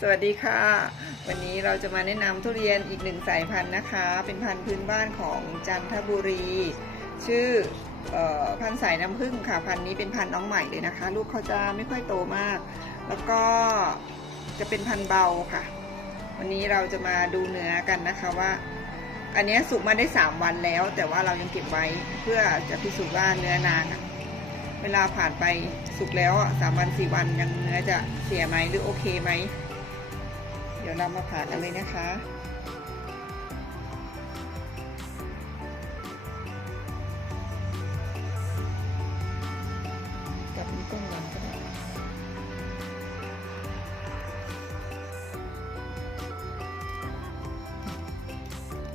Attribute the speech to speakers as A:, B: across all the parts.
A: สวัสดีค่ะ วันนี้เราจะมาแนะนำทุเรียนอีกหนึ่งสายพันธุ์นะคะ เป็นพันธุ์พื้นบ้านของจันทบุรี ชื่ออพันธุ์สายน้ำผึ้งค่ะ พันธุ์นี้เป็นพันธุ์น้องใหม่เลยนะคะ ลูกเขาจะไม่ค่อยโตมาก แล้วก็จะเป็นพันธุ์เบาค่ะ วันนี้เราจะมาดูเนื้อกันนะคะว่า อันนี้สุกมาได้ 3 วันแล้ว แต่ว่าเรายังเก็บไว้เพื่อจะพิสูจน์ว่าเนื้อนางเวลาผ่านไปสุกแล้วอะสามวันสี่วันยังเนื้อจะเสียไหมหรือโอเคไหม ดี๋ยวเรามาผ่ากันเลยนะคะจับนิ้วก้นก่อนก็ได้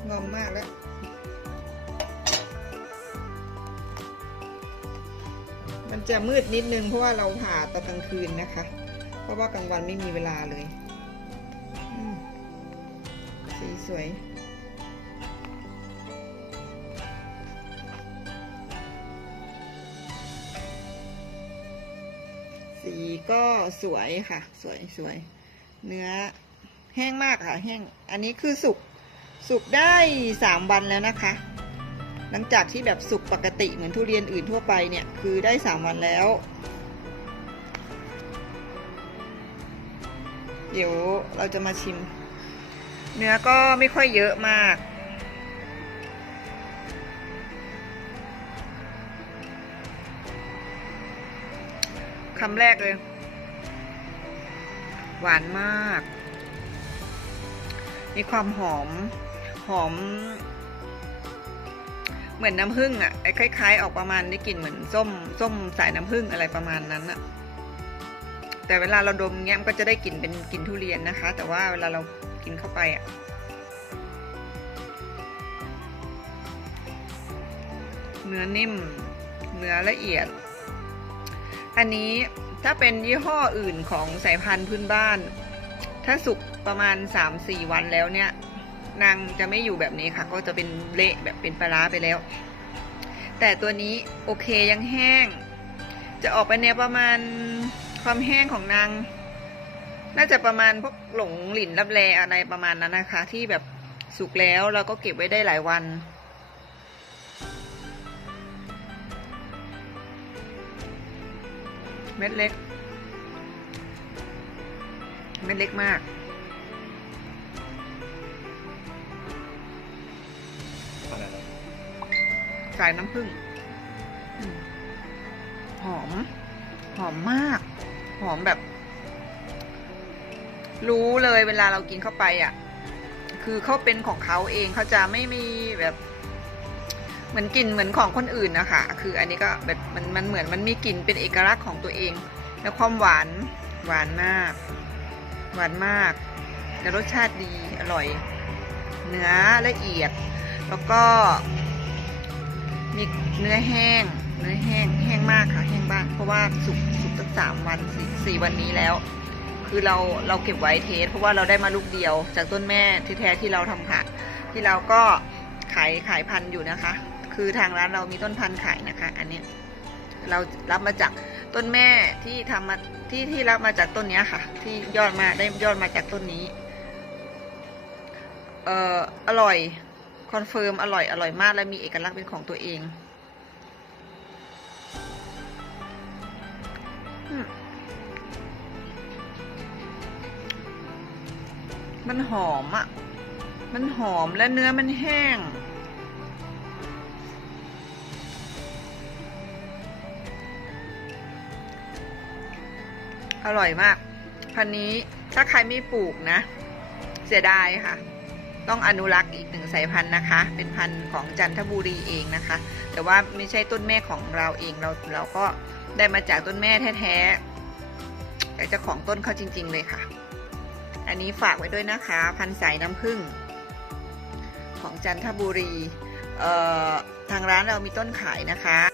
A: งอมมากแล้วมันจะมืดนิดนึงเพราะว่าเราผ่าตอนกลางคืนนะคะ เพราะว่ากลางวันไม่มีเวลาเลย สีสวยสีก็สวยค่ะ สวยสวย เนื้อแห้งมากค่ะ แห้ง อันนี้คือสุก สุกได้สามวันแล้วนะคะ หลังจากที่แบบสุกปกติเหมือนทุเรียนอื่นทั่วไปเนี่ย คือได้สามวันแล้ว เดี๋ยวเราจะมาชิม เนื้อก็ไม่ค่อยเยอะมาก คำแรกเลย หวานมาก มีความหอม หอม เหมือนน้ำผึ้งอะคล้าย ๆ ออกประมาณได้กลิ่นเหมือนส้ม ส้มสายน้ำผึ้งอะไรประมาณนั้นอะแต่เวลาเราดมเงี้ยมันก็จะได้กลิ่นเป็นกลิ่นทุเรียนนะคะ แต่ว่าเวลาเรา กินเข้าไปอะเนื้อนิ่ม เนื้อละเอียด อันนี้ถ้าเป็นยี่ห้ออื่นของสายพันธุ์พื้นบ้าน ถ้าสุกประมาณ 3-4 วันแล้วเนี่ย นางจะไม่อยู่แบบนี้ค่ะ ก็จะเป็นเละแบบเป็นปลาร้าไปแล้ว แต่ตัวนี้โอเคยังแห้ง จะออกไปแนวประมาณความแห้งของนาง น่าจะประมาณพวกหลงหลินรับแลอะไรประมาณนั้นนะคะ ที่แบบสุกแล้วเราก็เก็บไว้ได้หลายวัน เม็ดเล็ก เม็ดเล็กมากสายน้ำผึ้งหอม หอมมาก หอมแบบ รู้เลยเวลาเรากินเข้าไปอะ คือเขาเป็นของเขาเองเขาจะไม่มีแบบเหมือนกลิ่นเหมือนของคนอื่นนะคะคืออันนี้ก็แบบมันมันเหมือนมันมีกลิ่นเป็นเอกลักษณ์ของตัวเอง แล้วความหวานหวานมาก หวานมากแต่รสชาติดีอร่อย เนื้อละเอียด แล้วก็มีเนื้อแห้ง เนื้อแห้งแห้งมากค่ะ แห้งบ้างเพราะว่าสุกสุกตั้งสามวันสี่วันนี้แล้ว คือเราเราเก็บไว้เทส เพราะว่าเราได้มาลูกเดียว จากต้นแม่แท้ๆที่เราทำค่ะที่เราก็ขายขายพันธุ์อยู่นะคะ คือทางร้านเรามีต้นพันธุ์ขายนะคะ อันนี้เรารับมาจากต้นแม่ที่ทำมาที่ที่รับมาจากต้นเนี้ยค่ะ ที่ยอดมาได้ยอดมาจากต้นนี้เอ่ออร่อยคอนเฟิร์มอร่อยอร่อยมากและมีเอกลักษณ์เป็นของตัวเอง อืม มันหอมอะ่ะ มันหอมและเนื้อมันแห้ง อร่อยมาก พันนี้ถ้าใครไม่ปลูกนะ เสียดายค่ะ ต้องอนุรักษ์อีกหนึ่งสายพันธุ์นะคะ เป็นพันธุ์ของจันทบุรีเองนะคะ แต่ว่าไม่ใช่ต้นแม่ของเราเอง เราเราก็ได้มาจากต้นแม่แท้ๆแต่เจ้าของต้นเขาจริง ๆ เลยค่ะ อันนี้ฝากไว้ด้วยนะคะ พันสายน้ำผึ้งของจันทบุรีทางร้านเรามีต้นขายนะคะ